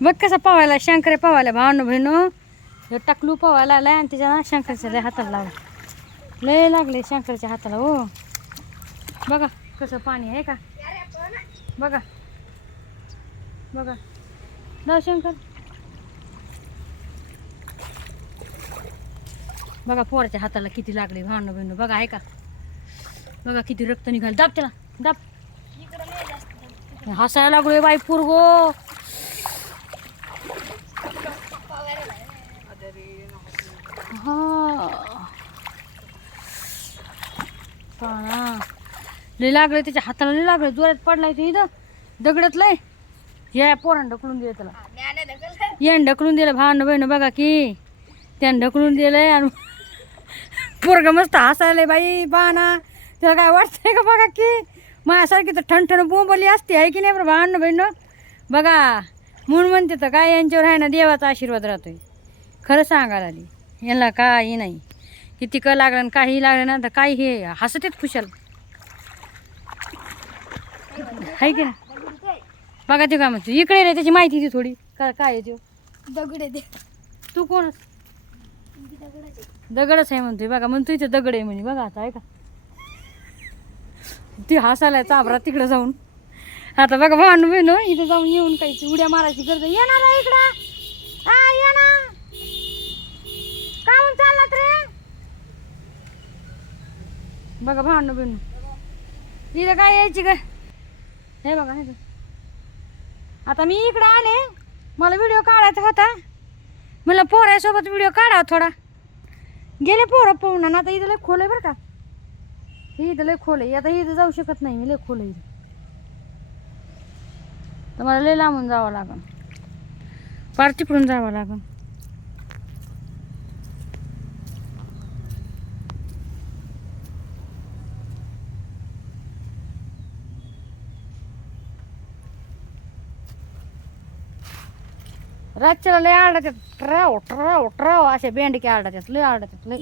बघ कसं पवायला शंकरे पवायला भावनो बहिणो हे टकलू पवायला आलाय आणि त्याच्या ना शंकरच्या हाताला लावलं लय लागले शंकरच्या हाताला हो बघा कसं पाणी आहे का बघा बघा लाव शंकर बघा पोराच्या हाताला किती लागले भावनो बहिणो बघा आहे का बघा किती रक्त निघाल दाब त्याला दाब हसायला लागलोय बाई पोरगो हा लय लागले त्याच्या हाताला लय लागले जोरात पडलाय ते इथं दगडत लय या पोरानं ढकलून दिलं त्याला यान ढकलून दिलं भावनं बहिणं बघा की त्यानं ढकलून दिलंय आणि पोरग मस्त हसायला बाई बाना त्याला काय वाटतंय का बघा की माझ्यासारखी तर ठणठण बोंबली असते आहे की नाही बरं भावनं बहिणं बघा म्हणून म्हणते तर काय यांच्यावर आहे ना देवाचा आशीर्वाद राहतोय खरं सांगायला आली यांना काही नाही किती क लागलं आणि काही लागलं ना तर काही हे हसतेच खुशाल आहे की ना बघा ते काय म्हणतो इकडे रे त्याची माहिती ती थोडी काय आहे तो दगड आहे ते तू कोण दगडच आहे म्हणतोय बघा म्हणतो इथे दगड आहे म्हणे बघा आता आहे का ती हसायला चाबरा तिकडं जाऊन आता बघा भावनं बहिणं इथे जाऊन येऊन काही उड्या मारायची गरज येणार आहे इकडं हा ये ना काहून चाललात रे बघा भावनं बहिणं इथं काय यायची काय हे बघा हे आता मी इकडे आले मला व्हिडिओ काढायचा होता मला पोरासोबत व्हिडिओ काढावा थोडा गेले पोरं पोहून आता इथं लय खोल आहे बरं का इथं लय खोल आहे आता इथं जाऊ शकत नाही मी लय खोल आहे इथं तर मला लय लांबून जावं लागन पार तिकडून जावं लागन रातच्याला लय आरडात्यात ट्राव ट्राव ट्राव असे बेंडके आरडात्यात लय आरडात्यात लय